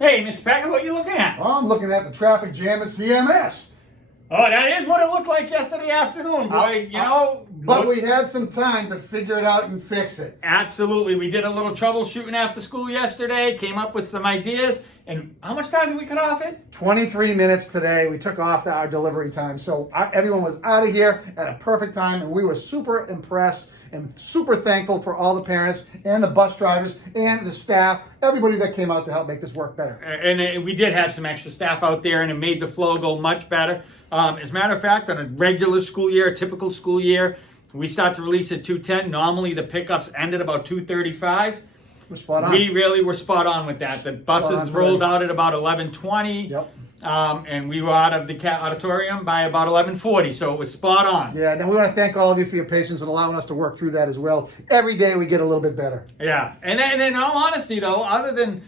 Hey, Mr. Packard, what are you looking at? Oh, I'm looking at the traffic jam at CMS. Oh, that is what it looked like yesterday afternoon, boy. But we had some time to figure it out and fix it. Absolutely. We did a little troubleshooting after school yesterday, came up with some ideas. And how much time did we cut off it? 23 minutes today. We took off our delivery time. So everyone was out of here at a perfect time, and we were super impressed and super thankful for all the parents and the bus drivers and the staff, everybody that came out to help make this work better. And we did have some extra staff out there, and it made the flow go much better. As a matter of fact, on a regular school year, a typical school year, we start to release at 2:10. Normally, the pickups end at about 2:35. We're spot on. We really were spot on with that. The buses rolled out at about 11:20. Yep. And we were out of the auditorium by about 11:40, so it was spot on. Yeah, and we want to thank all of you for your patience and allowing us to work through that as well. Every day we get a little bit better. Yeah, and in all honesty, though, other than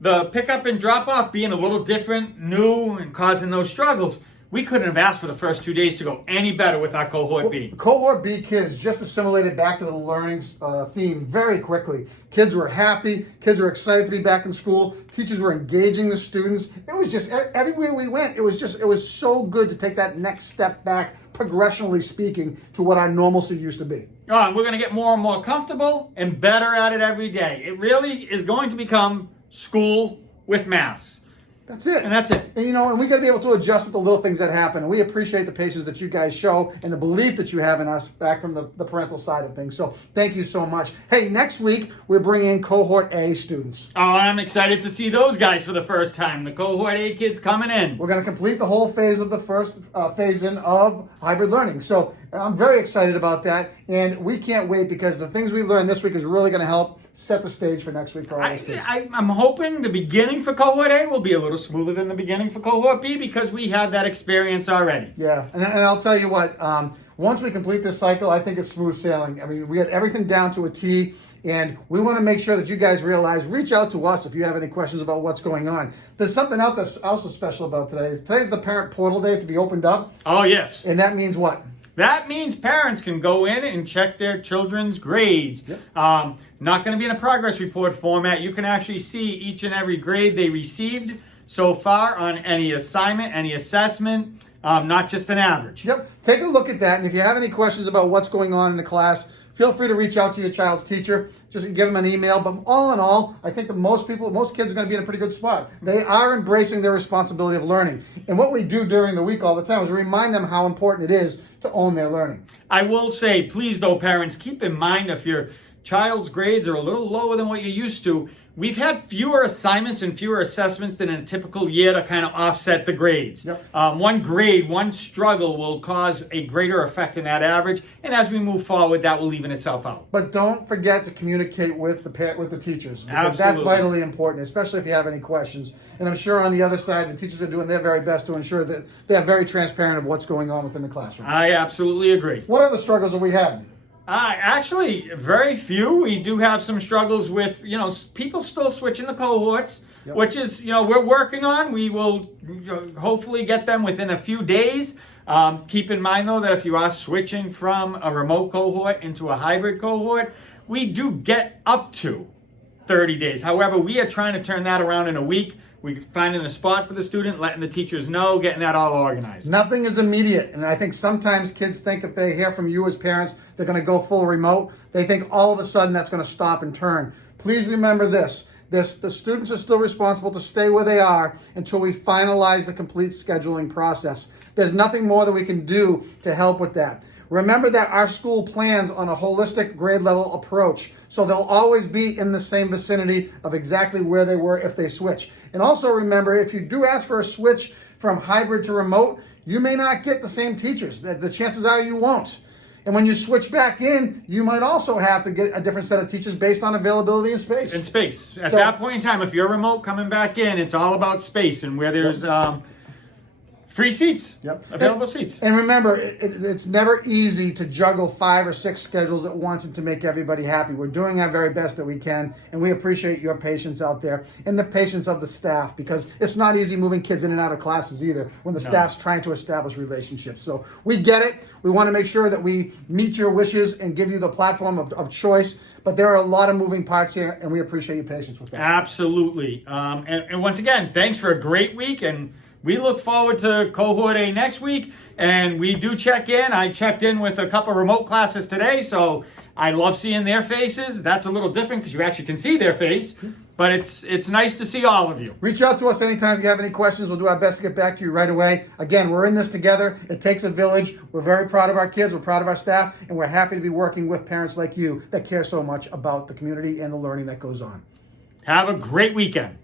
the pickup and drop-off being a little different, new, and causing those struggles, we couldn't have asked for the first 2 days to go any better with our Cohort B. Cohort B kids just assimilated back to the learning theme very quickly. Kids were happy. Kids were excited to be back in school. Teachers were engaging the students. It was just, everywhere we went, it was so good to take that next step back, progressionally speaking, to what our normalcy used to be. We're going to get more and more comfortable and better at it every day. It really is going to become school with masks. That's it. And that's it. And and we got to be able to adjust with the little things that happen. And we appreciate the patience that you guys show and the belief that you have in us back from the parental side of things. So thank you so much. Hey, next week, we're bringing in Cohort A students. Oh, I'm excited to see those guys for the first time. The Cohort A kids coming in. We're going to complete the whole phase of the first phase-in of hybrid learning. So I'm very excited about that. And we can't wait because the things we learned this week is really going to help set the stage for next week for all those kids. I'm hoping the beginning for Cohort A will be a little smoother than the beginning for Cohort B because we had that experience already. Yeah, and I'll tell you what, once we complete this cycle, I think it's smooth sailing. I mean, we had everything down to a T, and we want to make sure that you guys realize, reach out to us if you have any questions about what's going on. There's something else that's also special about today. Today's the parent portal day to be opened up. Oh, yes. And that means what? That means parents can go in and check their children's grades. Yep. Not going to be in a progress report format. You can actually see each and every grade they received so far on any assignment, any assessment, not just an average. Yep. Take a look at that. And if you have any questions about what's going on in the class, feel free to reach out to your child's teacher. Just give them an email. But all in all, I think that most kids are going to be in a pretty good spot. They are embracing their responsibility of learning. And what we do during the week all the time is remind them how important it is to own their learning. I will say, please, though, parents, keep in mind if your child's grades are a little lower than what you're used to, we've had fewer assignments and fewer assessments than in a typical year to kind of offset the grades. Yep. One grade, one struggle will cause a greater effect in that average, and as we move forward, that will even itself out. But don't forget to communicate with the teachers. Absolutely. That's vitally important, especially if you have any questions. And I'm sure on the other side, the teachers are doing their very best to ensure that they are very transparent of what's going on within the classroom. I absolutely agree. What other struggles have we had? Actually, very few. We do have some struggles with, people still switching the cohorts, yep. Which is, we're working on. We will hopefully get them within a few days. Keep in mind, though, that if you are switching from a remote cohort into a hybrid cohort, we do get up to 30 days. However, we are trying to turn that around in a week. We're finding a spot for the student, letting the teachers know, getting that all organized. Nothing is immediate. And I think sometimes kids think if they hear from you as parents, they're going to go full remote. They think all of a sudden that's going to stop and turn. Please remember this. The students are still responsible to stay where they are until we finalize the complete scheduling process. There's nothing more that we can do to help with that. Remember that our school plans on a holistic grade level approach, so they'll always be in the same vicinity of exactly where they were if they switch. And also remember, if you do ask for a switch from hybrid to remote, you may not get the same teachers. The chances are you won't. And when you switch back in, you might also have to get a different set of teachers based on availability and space. At that point in time, if you're remote coming back in, it's all about space and where there's free seats. Yep. Available seats. And remember, it's never easy to juggle 5 or 6 schedules at once and to make everybody happy. We're doing our very best that we can, and we appreciate your patience out there and the patience of the staff, because it's not easy moving kids in and out of classes either when the staff's trying to establish relationships. So we get it. We want to make sure that we meet your wishes and give you the platform of choice. But there are a lot of moving parts here, and we appreciate your patience with that. Absolutely. And once again, thanks for a great week, and we look forward to Cohort A next week. And we do check in. I checked in with a couple remote classes today, so I love seeing their faces. That's a little different because you actually can see their face, but it's nice to see all of you. Reach out to us anytime if you have any questions. We'll do our best to get back to you right away. Again, we're in this together. It takes a village. We're very proud of our kids. We're proud of our staff, and we're happy to be working with parents like you that care so much about the community and the learning that goes on. Have a great weekend.